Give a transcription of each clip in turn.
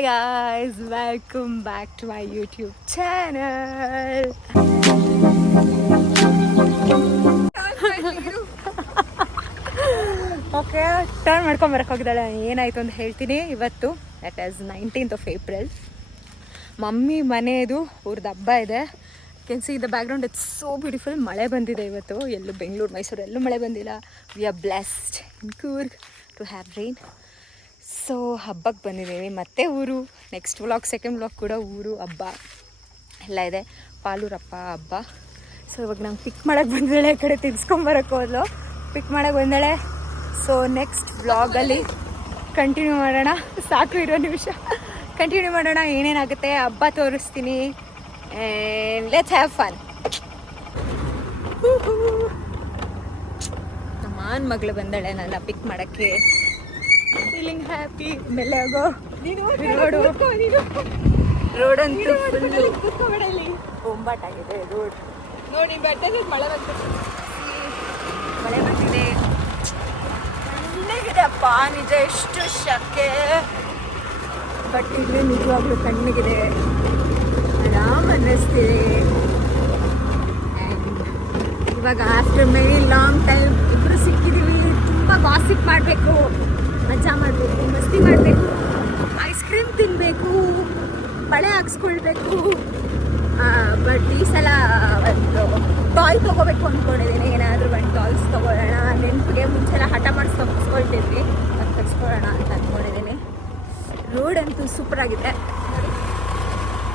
Hi guys, welcome back to my YouTube channel. Okay, turn ಮಾಡ್ಕೊಂಬರಕ್ಕೆ ಹೋಗಿದ್ದಾಳೆ. ಏನಾಯಿತು ಅಂತ ಹೇಳ್ತೀನಿ. ಇವತ್ತು that is 19th of April. Mummy ಮನೆಯದು ಅವ್ರದ್ದು ಹಬ್ಬ ಇದೆ. Can see the background, it's so beautiful. ಮಳೆ ಬಂದಿದೆ ಇವತ್ತು. ಎಲ್ಲೂ ಬೆಂಗಳೂರು, ಮೈಸೂರು ಎಲ್ಲೂ ಮಳೆ ಬಂದಿಲ್ಲ. We are blessed in Coorg to have rain. So ಹಬ್ಬಕ್ಕೆ ಬಂದಿದ್ದೀವಿ. ಮತ್ತೆ ಊರು, ನೆಕ್ಸ್ಟ್ ವ್ಲಾಗ್, ಸೆಕೆಂಡ್ ವ್ಲಾಗ್ ಕೂಡ ಊರು ಹಬ್ಬ ಎಲ್ಲ ಇದೆ. ಪಾಲೂರಪ್ಪ ಹಬ್ಬ. ಸೊ ಇವಾಗ ನಂಗೆ ಪಿಕ್ ಮಾಡೋಕ್ಕೆ ಬಂದಿದ್ದಾಳೆ. ಈ ಕಡೆ ತಿರ್ಸ್ಕೊಂಬರಕ್ಕೆ ಹೋದ್ಲು, ಪಿಕ್ ಮಾಡೋಕ್ಕೆ ಬಂದಾಳೆ. ಸೊ ನೆಕ್ಸ್ಟ್ ವ್ಲಾಗಲ್ಲಿ ಕಂಟಿನ್ಯೂ ಮಾಡೋಣ. ಸಾಕು, ಇರೋ ನಿಮಿಷ ಕಂಟಿನ್ಯೂ ಮಾಡೋಣ. ಏನೇನಾಗುತ್ತೆ ಹಬ್ಬ ತೋರಿಸ್ತೀನಿ. And let's have fun. ನಮ್ಮ ಮಾವನ ಮಗಳು ಬಂದಾಳೆ ನನ್ನ ಪಿಕ್ ಮಾಡೋಕ್ಕೆ. Feeling happy. ಮೇಲೆ ಹೋಗೋ ರೋಡ್ ಅಂತೂ ಫುಲ್ಲು ಬೊಂಬಾಟಾಗಿದೆ ರೋಡ್ ನೋಡಿ. ಬೆಟ್ಟದಲ್ಲಿ ಮಳೆ ಬಂದಿದೆ. ತಣ್ಣಗಿದೆ ಅಪ್ಪ, ನಿಜ. ಎಷ್ಟು ಶಕೆ, ಬಟ್ ಇಲ್ಲಿ ನಿಜವಾಗ್ಲೂ ತಣ್ಣಗಿದೆ. ಆರಾಮ್ ಅನ್ನಿಸ್ತಿದೆ. ಇವಾಗ ಆಫ್ಟರ್ ಮೆನಿ ಲಾಂಗ್ ಟೈಮ್ ಇಬ್ಬರು ಸಿಕ್ಕಿದ್ದೀವಿ. ತುಂಬ ಗಾಸಿಪ್ ಮಾಡಬೇಕು, ಮಜಾ ಮಾಡಬೇಕು, ಮಸ್ತಿ ಮಾಡಬೇಕು, ಐಸ್ ಕ್ರೀಮ್ ತಿನ್ನಬೇಕು, ಬಳೆ ಹಾಕ್ಸ್ಕೊಳ್ಬೇಕು. ಬಟ್ ಈ ಸಲ ಒಂದು ಟಾಯ್ ತೊಗೋಬೇಕು ಅಂದ್ಕೊಂಡಿದ್ದೀನಿ. ಏನಾದರೂ ಒಂದು ಟಾಯ್ಸ್ ತೊಗೊಳ್ಳೋಣ. ನೆನಪಿಗೆ ಮುಂಚೆಲ್ಲ ಹಠ ಮಾಡಿಸ್ಕೊಳ್ತಿದ್ವಿ, ಅದು ತರಿಸ್ಕೊಳ್ಳೋಣ ಅಂತ ಅಂದ್ಕೊಂಡಿದ್ದೀನಿ. ರೋಡ್ ಅಂತೂ ಸೂಪರಾಗಿದೆ.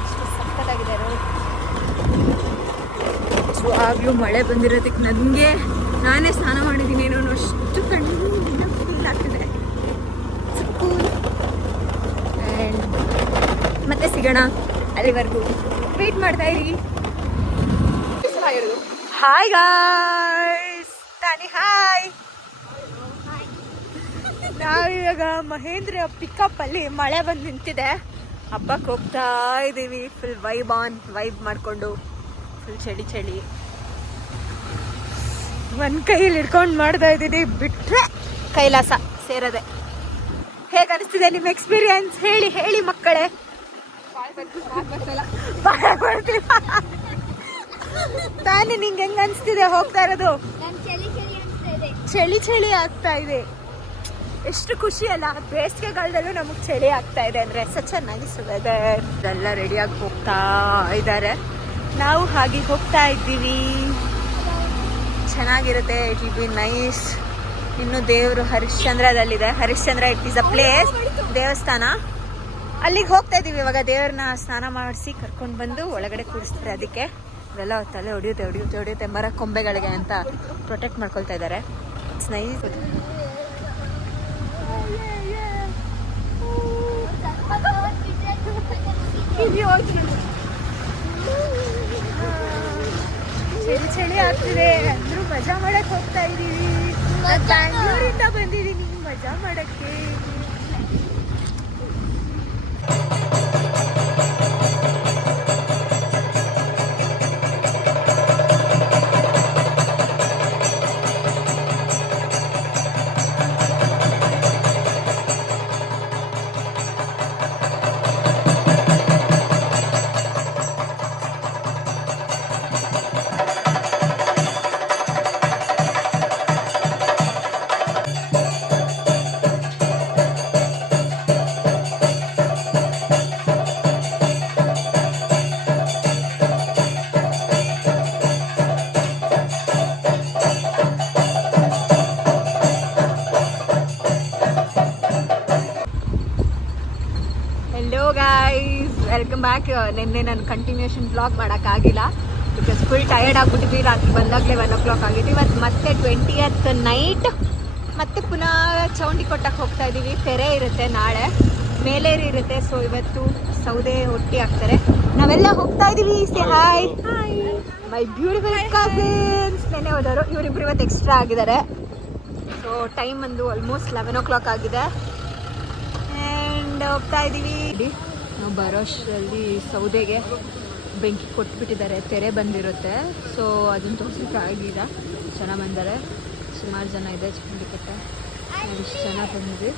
ಎಷ್ಟು ಸಕ್ಕತ್ತಾಗಿದೆ ರೋಡ್. ಸೊ ಆಗಲೂ ಮಳೆ ಬಂದಿರೋದಕ್ಕೆ ನನಗೆ ನಾನೇ ಸ್ನಾನ ಮಾಡಿದ್ದೀನಿ ಏನೋ ಅಷ್ಟು ಕಣ್ಣಿನ ಫೀಲ್ ಆಗ್ತಿದೆ. ಆ್ಯಂಡ್ ಮತ್ತೆ ಸಿಗೋಣ. ಅಲ್ಲಿವರೆಗೂ ವೇಟ್ ಮಾಡ್ತಾ ಇರಿ. ಹಾಯ್ ಗಾಯ್ಸ್, ತಾನಿ ಹಾಯ್. ನಾವಿವಾಗ ಮಹೇಂದ್ರ ಪಿಕಪ್ ಅಲ್ಲಿ ಮಳೆ ಬಂದು ನಿಂತಿದೆ. ಹಬ್ಬಕ್ಕೆ ಹೋಗ್ತಾ ಇದ್ದೀವಿ. ಫುಲ್ ವೈಬ್ ಮಾಡಿಕೊಂಡು, ಫುಲ್ ಚಳಿ ಚಳಿ. ಒಂದು ಕೈಯಲ್ಲಿ ಹಿಡ್ಕೊಂಡು ಮಾಡ್ತಾ ಇದ್ದೀನಿ, ಬಿಟ್ರೆ ಕೈಲಾಸ ಸೇರದೆ. ಹೇಗೆ ಅನಿಸ್ತಿದೆ ನಿಮ್ಮ ಎಕ್ಸ್ಪೀರಿಯನ್ಸ್? ಹೇಳಿ ಹೇಳಿ ಮಕ್ಕಳೇ. ತಾನೇ ನಿಂಗೆ ಹೆಂಗ್ ಅನಿಸ್ತಿದೆ ಹೋಗ್ತಾ ಇರೋದು? ಚಳಿ ಚಳಿ ಆಗ್ತಾ ಇದೆ. ಎಷ್ಟು ಖುಷಿ ಅಲ್ಲ, ಬೇಸಿಗೆಗಾಲದಲ್ಲೂ ನಮಗೆ ಚಳಿ ಆಗ್ತಾ ಇದೆ ಅಂದರೆ. Such a nice weather. ಎಲ್ಲ ರೆಡಿಯಾಗಿ ಹೋಗ್ತಾ ಇದ್ದಾರೆ, ನಾವು ಹಾಗೆ ಹೋಗ್ತಾ ಇದ್ದೀವಿ. ಚೆನ್ನಾಗಿರುತ್ತೆ. It will be nice. ಇನ್ನು ದೇವರು ಹರಿಶ್ಚಂದ್ರದಲ್ಲಿದೆ. Harishchandra it is a place, ದೇವಸ್ಥಾನ. ಅಲ್ಲಿಗೆ ಹೋಗ್ತಾ ಇದ್ದೀವಿ ಇವಾಗ. ದೇವ್ರನ್ನ ಸ್ನಾನ ಮಾಡಿಸಿ ಕರ್ಕೊಂಡು ಬಂದು ಒಳಗಡೆ ಕೂರಿಸ್ತಾರೆ. ಅದಕ್ಕೆ ಇವೆಲ್ಲ ತಲೆ ಹೊಡಿಯುತ್ತೆ ಮರ ಕೊಂಬೆಗಳಿಗೆ ಅಂತ ಪ್ರೊಟೆಕ್ಟ್ ಮಾಡ್ಕೊಳ್ತಾ ಇದ್ದಾರೆ. It's nice. ಚಳಿ ಚಳಿ ಆಗ್ತಿದೆ ಅಂದ್ರೂ ಮಜಾ ಮಾಡಕ್ ಹೋಗ್ತಾ ಇದೀವಿ. ಬ್ಯಾಂಗ್ಳೂರಿಂದ ಬಂದಿದ್ದೀನಿ ಮಜಾ ಮಾಡಕ್ಕೆ. Hello guys, welcome back. ನಿನ್ನೆ ನಾನು ಕಂಟಿನ್ಯೂಷನ್ ವ್ಲಾಗ್ ಮಾಡೋಕ್ಕಾಗಿಲ್ಲ, ಬಿಕಾಸ್ ಫುಲ್ ಟಯರ್ಡ್ ಆಗಿಬಿಟ್ಟಿದ್ವಿ. ರಾತ್ರಿ ಬಂದಾಗಲೇ 1 o'clock ಆಗಿತ್ತು. ಇವತ್ತು ಮತ್ತೆ 20th ನೈಟ್ ಮತ್ತೆ ಪುನಃ ಚೌಂಡಿ ಕೊಟ್ಟಕ್ಕೆ ಹೋಗ್ತಾ ಇದ್ದೀವಿ. ಫೆರೆ ಇರುತ್ತೆ ನಾಳೆ, ಮೇಲೇರಿ ಇರುತ್ತೆ. ಸೊ ಇವತ್ತು ಸೌದೆ ಹೊಟ್ಟಿ ಹಾಕ್ತಾರೆ. ನಾವೆಲ್ಲ ಹೋಗ್ತಾ ಇದ್ದೀವಿ. Say hi my beautiful cousins. ನೆನ್ನೆ ಹೋದವರು, ಇವರಿಬ್ರು ಇವತ್ತು ಎಕ್ಸ್ಟ್ರಾ ಆಗಿದ್ದಾರೆ. ಸೊ ಟೈಮ್ ಒಂದು ಆಲ್ಮೋಸ್ಟ್ 11 o'clock ಆಗಿದೆ. ಹೋಗ್ತಾ ಇದ್ದೀವಿ. ನಾವು ಬರೋಷ್ಟರಲ್ಲಿ ಸೌದೆಗೆ ಬೆಂಕಿ ಕೊಟ್ಬಿಟ್ಟಿದ್ದಾರೆ. ತೆರೆ ಬಂದಿರುತ್ತೆ. ಸೊ ಅದನ್ನು ತೋರಿಸಲಿಕ್ಕೆ ಆಗಿಲ್ಲ. ಜನ ಬಂದರೆ, ಸುಮಾರು ಜನ ಇದೆ. ಚಂಡಿಕಟ್ಟೆ ಎಷ್ಟು ಚೆನ್ನಾಗಿ ಬಂದಿದೆ.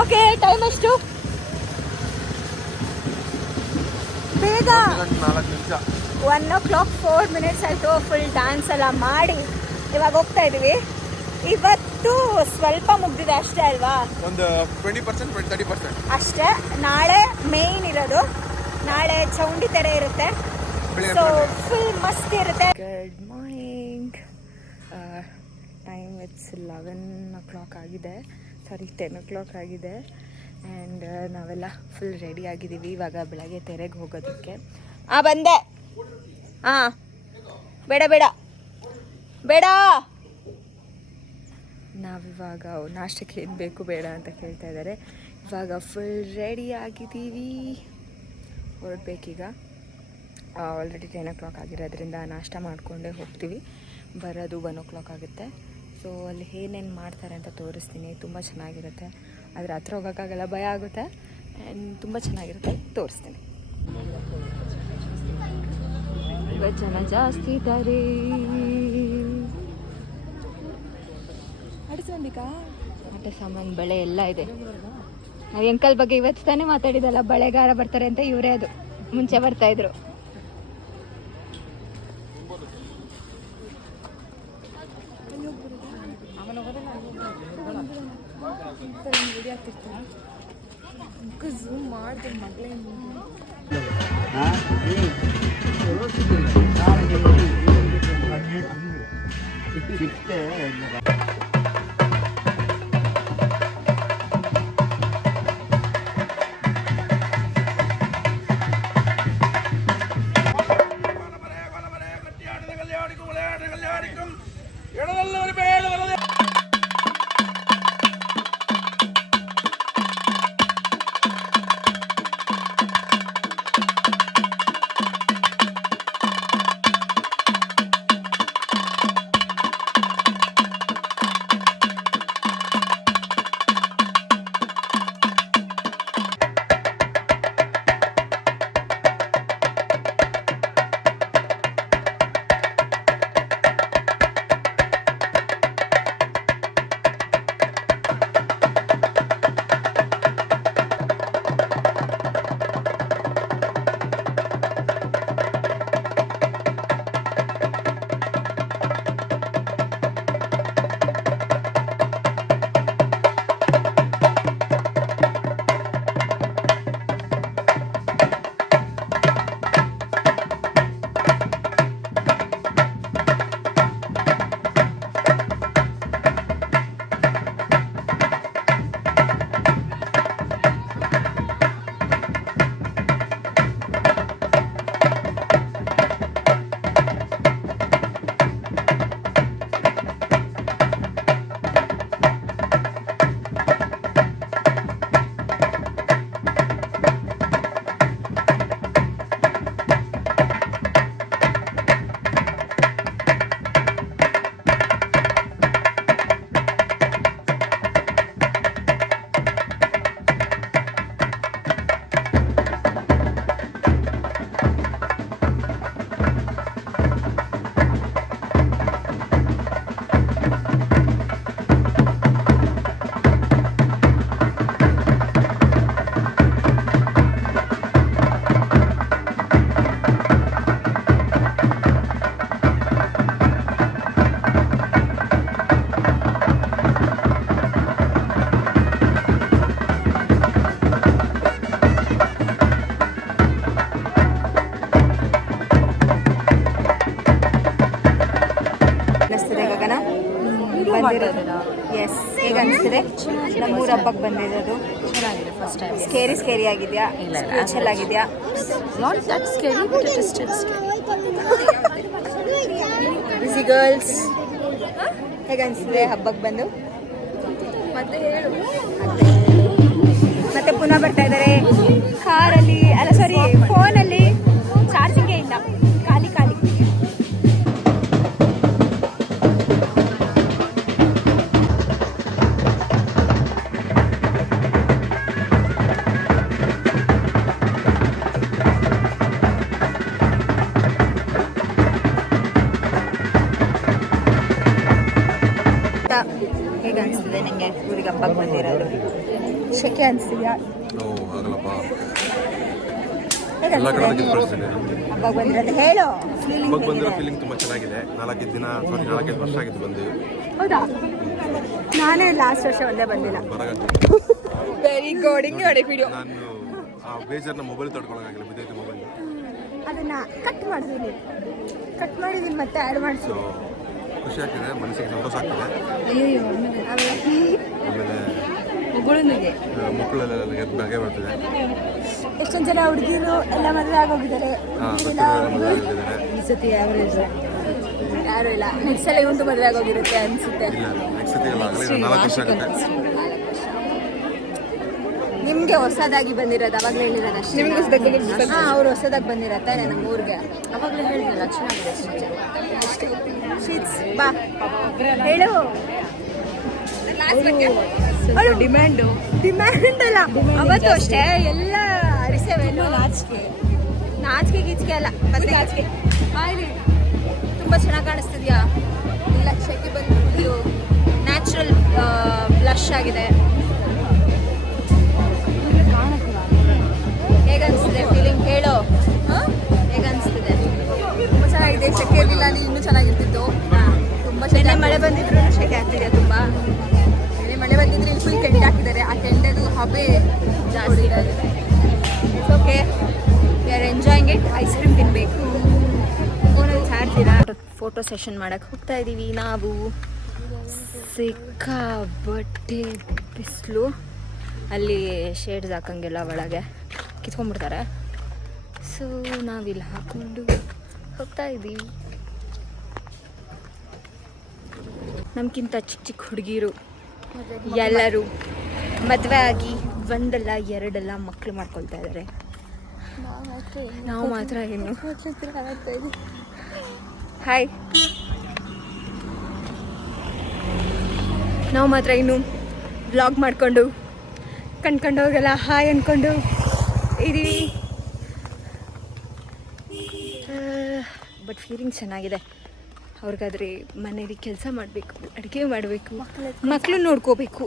ಓಕೆ, ಟೈಮ್ ಎಷ್ಟು? ಬೇಗ 1:04 4 minutes ಆಯಿತು. ಫುಲ್ ಡ್ಯಾನ್ಸ್ ಎಲ್ಲ ಮಾಡಿ ಇವಾಗ ಹೋಗ್ತಾ ಇದ್ದೀವಿ. ಇವತ್ತು ಸ್ವಲ್ಪ ಮುಗ್ದಿದೆ ಅಷ್ಟೇ ಅಲ್ವಾ? ಒಂದು 20% 30% ಅಷ್ಟೇ. ನಾಳೆ ಮೇಯ್ನ್ ಇರೋದು. ನಾಳೆ ಚೌಂಡಿ ತೆರೆ ಇರುತ್ತೆ, ಸೊ ಫುಲ್ ಮಸ್ತ್ ಇರುತ್ತೆ. Good morning. Time it's 11 o'clock ಆಗಿದೆ, ಸಾರಿ 10 o'clock ಆಗಿದೆ. ಆ್ಯಂಡ್ ನಾವೆಲ್ಲ ಫುಲ್ ರೆಡಿ ಆಗಿದ್ದೀವಿ ಇವಾಗ ಬೆಳಗ್ಗೆ ತೆರೆಗೆ ಹೋಗೋದಕ್ಕೆ. ಬಂದೆ. ಬೇಡ ಬೇಡ ಬೇಡ. ನಾವಿವಾಗ ನಾಷ್ಟಕ್ಕೆ ಏನು ಬೇಕು ಬೇಡ ಅಂತ ಕೇಳ್ತಾ ಇದ್ದಾರೆ. ಇವಾಗ ಫುಲ್ ರೆಡಿ ಆಗಿದ್ದೀವಿ, ಹೊರಡ್ಬೇಕೀಗ. ಆಲ್ರೆಡಿ 10 o'clock ಆಗಿರೋದ್ರಿಂದ ನಾಷ್ಟ ಮಾಡಿಕೊಂಡೇ ಹೋಗ್ತೀವಿ. ಬರೋದು 1 o'clock ಆಗುತ್ತೆ. ಸೊ ಅಲ್ಲಿ ಏನೇನು ಮಾಡ್ತಾರೆ ಅಂತ ತೋರಿಸ್ತೀನಿ. ತುಂಬ ಚೆನ್ನಾಗಿರುತ್ತೆ, ಆದರೆ ಹತ್ರ ಹೋಗೋಕ್ಕಾಗಲ್ಲ, ಭಯ ಆಗುತ್ತೆ. ಆ್ಯಂಡ್ ತುಂಬ ಚೆನ್ನಾಗಿರುತ್ತೆ, ತೋರಿಸ್ತೀನಿ. ಇವತ್ತು ಜನ ಜಾಸ್ತಿ ಇದ್ದಾರೆ. ಆಟ ಸಾಮಾನು, ಬಳೆ ಎಲ್ಲ ಇದೆ. ನಾವು ಅಂಕಲ್ ಬಗ್ಗೆ ಇವತ್ತು ತಾನೇ ಮಾತಾಡಿದಲ್ಲ, ಬಳೆಗಾರ ಬರ್ತಾರೆ ಅಂತ. ಇವರೇ ಅದು ಮುಂಚೆ ಬರ್ತಾಯಿದ್ರು. ಝೂಮ್ ಮಾಡಿದೆ ಮಗಳೇ. ಅನಿಸ್ತಿದೆ ನಮ್ಮೂರ ಹಬ್ಬಕ್ಕೆ ಬಂದಿರೋದು? ಚೆನ್ನಾಗಿದೆ ಫಸ್ಟ್ ಟೈಮ್. ಸ್ಕೇರಿ ಆಗಿದೆಯಾ? ಸ್ಪಿರಿಚುವಲ್ ಆಗಿದೆಯಾ? Not that scary but it is still scary. ಬಿಸಿ ಗರ್ಲ್ಸ್ ಹೇಗೆ ಅನಿಸ್ತಿದೆ ಹಬ್ಬಕ್ಕೆ ಬಂದು? ಮತ್ತೆ ಪುನಃ ಬರ್ತಾ ಇದ್ದಾರೆ ಕಾರಲ್ಲಿ, ಅಲ್ಲ ಸಾರಿ ಫೋನಲ್ಲಿ ಚಾರ್ಜಿಂಗೇ ಇಲ್ಲ, ಖಾಲಿ ಖಾಲಿ. ಹೇಗೆ ಅನಿಸ್ತಿದೆ ನಿಮಗೆ ಊರಿಗೆ ಹಬ್ಬಕ್ಕೆ ಬಂದಿರೋದು? ಶೆಕೆ ಅನಿಸ್ತಿದ್ಯಾ? ಹೇಗೆ ಅನಿಸ್ತಿದೆ ಹಬ್ಬಕ್ಕೆ ಬಂದಿರೋದು? ಹೇಳು ಫೀಲಿಂಗ್ ತುಂಬಾ ಚೆನ್ನಾಗಿದೆ. 4 ವರ್ಷ ಆಗಿತ್ತು ಬಂದು. ಹೌದಾ? ನಾನೇ ಲಾಸ್ಟ್ ವರ್ಷ ಒಂದೇ ಬಂದಿಲ್ಲ. Very good. ಹಿಂಗೆ ಹೊಡೆಕ್ ವಿಡಿಯೋ. ನಾನು ಆ ಬೇಜಾರ್ನ ಮೊಬೈಲ್ ತಡ್ಕೊಳಕ್ಕಾಗಿಲ್ಲ, ಬಿದ್ದೈತೆ ಮೊಬೈಲ್. ಅದನ್ನ ಕಟ್ ಮಾಡಿದೀನಿ ಮತ್ತೆ ಆ್ಯಡ್ ಮಾಡಿಸಿ. ಖುಷಿ ಆಗ್ತಿದೆ, ಮನಸ್ಸಿಗೆ ಸಂತೋಷ ಆಗ್ತಿದೆ. ಅಯ್ಯೋ ಆಮೇಲೆ ಮಗುಳಿಗೆ ಮಕ್ಕಳೆಲ್ಲ ಬಗೆ ಬರ್ತಿದೆ. ಎಷ್ಟೊಂದು ಜನ ಹುಡುಗಿರು ಎಲ್ಲ ಮದುವೆ ಆಗೋಗಿದ್ದಾರೆ. ಈ ಸತಿ ಆವ್ರೇಜ್ ಯಾರು ಇಲ್ಲ. ನೆಕ್ಸ್ಟ್ ಸಲ ಇವಂತೂ ಮದುವೆ ಆಗೋಗಿರುತ್ತೆ ಅನ್ಸುತ್ತೆ. ನಿಮ್ಗೆ ಹೊಸದಾಗಿ ಬಂದಿರೋದು ಅವಾಗಲೇ ಹೇಳಿರೋದು ಅಷ್ಟೇ. ಹಾಂ, ಅವ್ರು ಹೊಸದಾಗಿ ಬಂದಿರತ್ತೆ ನಮ್ಮ ಊರಿಗೆ. ಅವಾಗಲೇ ಹೇಳಿದ್ನಲ್ಲ ಚೆನ್ನಾಗಿದೆ ಅಷ್ಟೇ. ಶೀಟ್ಸ್ ಬಾ ಹೇಳು. ಡಿಮ್ಯಾಂಡ್ ಅಲ್ಲ, ಅವತ್ತು ಅಷ್ಟೇ ಎಲ್ಲ ಅರಿಸೇವೆಲ್ಲೂ ನಾಚಿಕೆ ಗೀಚಿಕೆ ಅಲ್ಲ, ಮತ್ತೆ ನಾಚಿಕೆ. ತುಂಬ ಚೆನ್ನಾಗಿ ಕಾಣಿಸ್ತಿದ್ಯಾ? ಇಲ್ಲ, ಶೆಕೆ ಬಂದು ಫುಲ್ಲು ನ್ಯಾಚುರಲ್ ಬ್ಲಶ್ ಆಗಿದೆ. ಹೇಗನ್ನಿಸ್ತಿದೆ ಫೀಲಿಂಗ್ ಹೇಳೋ? ಹೇಗನ್ನಿಸ್ತಿದೆ? ತುಂಬ ಚೆನ್ನಾಗಿದೆ. ಶೆಕೆ ಇರಲಿಲ್ಲ, ನೀ ಇನ್ನೂ ಚೆನ್ನಾಗಿರ್ತಿತ್ತು. ತುಂಬ ಶೆಕೆ. ಮಳೆ ಬಂದಿದ್ರು ಶೆಕೆ ಆಗ್ತಿದೆ ತುಂಬ. ಮಳೆ ಬಂದಿದ್ರೆ ಇಲ್ಲಿ ಫುಲ್ ಕೆಂಡೆ ಹಾಕಿದ್ದಾರೆ. ಆ ಕೆಂಡೆದು ಹಬೆ ಜಾಸ್ತಿ ಇರೋದು. Okay, we are enjoying it. Ice cream ತಿನ್ನಬೇಕು. ಫೋನಲ್ಲಿ ಚಾರ್ಜ್ ಇಲ್ಲ. ಫೋಟೋ ಸೆಷನ್ ಮಾಡೋಕ್ಕೆ ಹೋಗ್ತಾ ಇದ್ದೀವಿ ನಾವು. ಸಿಕ್ಕಾಬಟ್ಟೆ ಬಿಸಿಲು. ಅಲ್ಲಿ ಶೇಡ್ಸ್ ಹಾಕಂಗೆಲ್ಲ ಒಳಗೆ ಕಿತ್ಕೊಂಡ್ಬಿಡ್ತಾರೆ. ಸೊ ನಾವಿಲ್ಲಿ ಹಾಕ್ಕೊಂಡು ಹೋಗ್ತಾ ಇದ್ದೀವಿ. ನಮ್ಗಿಂತ ಚಿಕ್ಕ ಚಿಕ್ಕ ಹುಡುಗಿರು ಎಲ್ಲರೂ ಮದುವೆ ಆಗಿ 1 ಅಲ್ಲ 2 ಅಲ್ಲ ಮಕ್ಕಳು ಮಾಡ್ಕೊಳ್ತಾ ಇದ್ದಾರೆ. ನಾವು ಮಾತ್ರ ಏನು ಹಾಯ್, ನಾವು ಮಾತ್ರ ಇನ್ನು ವ್ಲಾಗ್ ಮಾಡಿಕೊಂಡು ಕಣ್ಕೊಂಡೋಗೆಲ್ಲ ಹಾಯ್ ಅಂದ್ಕೊಂಡು ಇದ್ದೀವಿ. ಬಟ್ ಫೀಲಿಂಗ್ ಚೆನ್ನಾಗಿದೆ. ಅವ್ರಿಗಾದ್ರೆ ಮನೇಲಿ ಕೆಲಸ ಮಾಡಬೇಕು, ಅಡುಗೆ ಮಾಡಬೇಕು, ಮಕ್ಕಳು ನೋಡ್ಕೋಬೇಕು,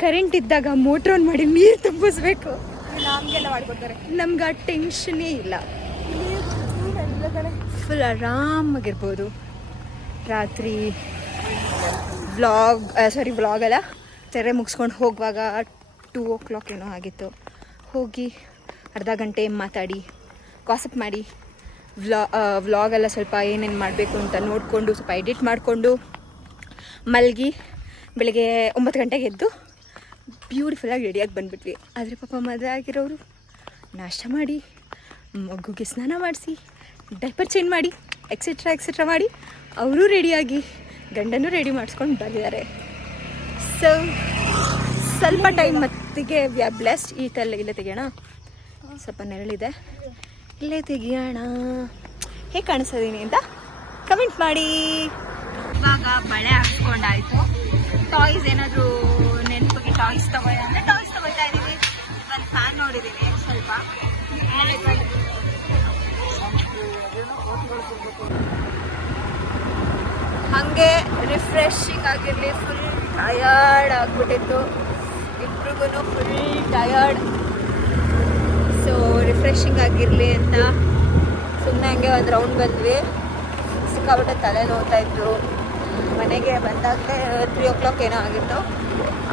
ಕರೆಂಟ್ ಇದ್ದಾಗ ಮೋಟ್ರ್ ಆನ್ ಮಾಡಿ ನೀರು ತುಂಬಿಸ್ಬೇಕು. ನಮಗೆಲ್ಲ ಮಾಡ್ಕೊತಾರೆ. ನಮ್ಗೆ ಆ ಟೆನ್ಷನ್ನೇ ಇಲ್ಲ. ಫುಲ್ ಆರಾಮಾಗಿರ್ಬೋದು. ರಾತ್ರಿ ವ್ಲಾಗ್ ಅಲ್ಲ, ತೆರೆ ಮುಗಿಸ್ಕೊಂಡು ಹೋಗುವಾಗ 2 o'clock ಏನೋ ಆಗಿತ್ತು. ಹೋಗಿ ಅರ್ಧ ಗಂಟೆ ಮಾತಾಡಿ ಕಾಸಪ್ ಮಾಡಿ ವ್ಲಾಗೆಲ್ಲ ಸ್ವಲ್ಪ ಏನೇನು ಮಾಡಬೇಕು ಅಂತ ನೋಡಿಕೊಂಡು ಸ್ವಲ್ಪ ಎಡಿಟ್ ಮಾಡಿಕೊಂಡು ಮಲಗಿ ಬೆಳಗ್ಗೆ 9 ಗಂಟೆಗೆ ಎದ್ದು ಬ್ಯೂಟಿಫುಲ್ಲಾಗಿ ರೆಡಿಯಾಗಿ ಬಂದುಬಿಟ್ವಿ. ಆದರೆ ಪಾಪ ಮದುವೆ ಆಗಿರೋರು ನಾಷ್ಟ ಮಾಡಿ, ಮಗುಗೆ ಸ್ನಾನ ಮಾಡಿಸಿ, ಡೈಪರ್ ಚೇಂಜ್ ಮಾಡಿ, ಎಕ್ಸೆಟ್ರಾ ಮಾಡಿ ಅವರು ರೆಡಿಯಾಗಿ ಗಂಡನೂ ರೆಡಿ ಮಾಡಿಸ್ಕೊಂಡು ಬಂದಿದ್ದಾರೆ. ಸೊ ಸ್ವಲ್ಪ ಟೈಮ್ ಮತ್ತಿಗೆ ವಿ ಆರ್ ಬ್ಲೆಸ್ಡ್. ಇಲ್ಲೇ ತೆಗಿಯೋಣ, ಸ್ವಲ್ಪ ನೆರಳಿದೆ, ಇಲ್ಲೇ ತೆಗಿಯೋಣ. ಹೇಗೆ ಕಾಣಿಸ್ತಿದ್ದೀನಿ ಅಂತ ಕಮೆಂಟ್ ಮಾಡಿ. ಇವಾಗ ಬಳೆ ಹಾಕ್ಕೊಂಡಾಯಿತು. ಟಾಯ್ಸ್ ಏನಾದರೂ ನೆನಪಿಗೆ ಟಾಯ್ಸ್ ಅಂದರೆ ಟಾಯ್ಸ್ ತೊಗೊಳ್ತಾ ಇದ್ದೀವಿ. ಒಂದು ಫ್ಯಾನ್ ನೋಡಿದ್ದೀವಿ ಸ್ವಲ್ಪ. ಹಾಗೆ ರಿಫ್ರೆಶಿಂಗ್ ಆಗಿರಲಿ. ಫುಲ್ ಟಯರ್ಡ್ ಆಗಿಬಿಟ್ಟಿತ್ತು ಇಬ್ರಿಗೂ, ಫುಲ್ ಟಯರ್ಡ್. ಸೊ ರಿಫ್ರೆಶಿಂಗ್ ಆಗಿರಲಿ ಅಂತ ಸುಮ್ಮನೆ ಹಂಗೆ ಒಂದು ರೌಂಡ್ ಬಂದ್ವಿ. ಸಿಕ್ಕಾಬಿಟ್ಟೆ ತಲೆ ನೋವ್ತಾ ಇತ್ತು. ಮನೆಗೆ ಬಂದಾಗ 3 o'clock ಏನೋ ಆಗಿತ್ತು.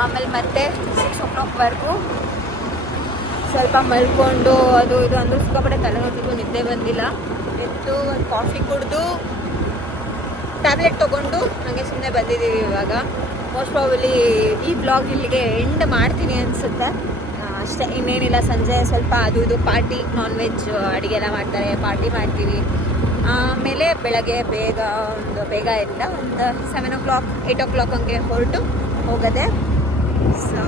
ಆಮೇಲೆ ಮತ್ತೆ 6 o'clockವರೆಗೂ ಸ್ವಲ್ಪ ಮಲ್ಕೊಂಡು ಅದು ಇದು ಅಂದ್ರೆ ಸಿಕ್ಕಾಬಿಟ್ಟೆ ತಲೆ ನೋಡ್ತಿದ್ದು, ನಿದ್ದೆ ಬಂದಿಲ್ಲ. ಎದ್ದು ಒಂದು ಕಾಫಿ ಕುಡಿದು ಟ್ಯಾಬ್ಲೆಟ್ ತೊಗೊಂಡು ಹಾಗೆ ಸುಮ್ಮನೆ ಬಂದಿದ್ದೀವಿ. ಇವಾಗ ಮೋಸ್ಟ್ ಪ್ರಾಬಲಿ ಈ ಬ್ಲಾಗ್ ಇಲ್ಲಿಗೆ ಎಂಡ್ ಮಾಡ್ತೀನಿ ಅನಿಸುತ್ತೆ. ಅಷ್ಟೇ, ಇನ್ನೇನಿಲ್ಲ. ಸಂಜೆ ಸ್ವಲ್ಪ ಅದು ಇದು ಪಾರ್ಟಿ, ನಾನ್ ವೆಜ್ ಅಡುಗೆ ಎಲ್ಲ ಮಾಡ್ತಾರೆ, ಪಾರ್ಟಿ ಮಾಡ್ತೀವಿ. ಆಮೇಲೆ ಬೆಳಗ್ಗೆ ಬೇಗ ಇಲ್ಲ, ಒಂದು 7 o'clock 8 o'clock ಹಂಗೆ ಹೊರಟು ಹೋಗೋದೆ. ಸೊ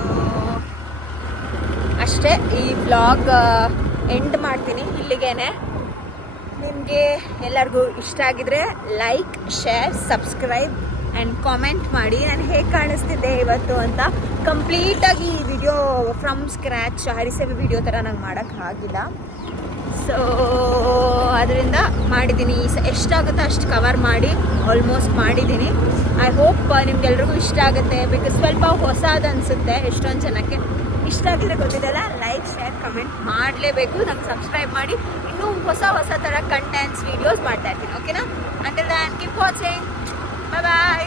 ಅಷ್ಟೇ, ಈ ಬ್ಲಾಗ್ ಎಂಡ್ ಮಾಡ್ತೀನಿ ಇಲ್ಲಿಗೇನೆ. ನಿಮಗೆ ಎಲ್ಲರಿಗೂ ಇಷ್ಟ ಆಗಿದ್ರೆ like, share, subscribe and comment ಮಾಡಿ. ನಾನು ಹೇಗೆ ಕಾಣಿಸ್ತಿದ್ದೆ ಇವತ್ತು ಅಂತ. ಕಂಪ್ಲೀಟಾಗಿ ಈ ವಿಡಿಯೋ ಫ್ರಮ್ ಸ್ಕ್ರ್ಯಾಚ್ ಹರಿಸೇವೆ ವಿಡಿಯೋ ಥರ ನಂಗೆ ಮಾಡೋಕ್ಕಾಗಿಲ್ಲ. ಸೊ ಅದರಿಂದ ಮಾಡಿದ್ದೀನಿ. ಎಷ್ಟಾಗುತ್ತೋ ಅಷ್ಟು ಕವರ್ ಮಾಡಿ ಆಲ್ಮೋಸ್ಟ್ ಮಾಡಿದ್ದೀನಿ. ಐ ಹೋಪ್ ನಿಮ್ಗೆಲ್ರಿಗೂ ಇಷ್ಟ ಆಗುತ್ತೆ. ಬಿಕಾಸ್ ಸ್ವಲ್ಪ ಹೊಸದು ಅನಿಸುತ್ತೆ ಎಷ್ಟೊಂದು ಜನಕ್ಕೆ. ಇಷ್ಟ ಆಗಿದ್ರೆ ಗೊತ್ತಿದೆಲ್ಲ, ಲೈಕ್, ಶೇರ್, ಕಮೆಂಟ್ ಮಾಡಲೇಬೇಕು. ನಂಗೆ ಸಬ್ಸ್ಕ್ರೈಬ್ ಮಾಡಿ. ಇನ್ನೂ ಹೊಸ ಥರ ಕಂಟೆಂಟ್ಸ್, ವೀಡಿಯೋಸ್ ಮಾಡ್ತಾ ಇರ್ತೀನಿ. ಓಕೆನಾ? Until then keep watching. Bye ಬಾಯ್.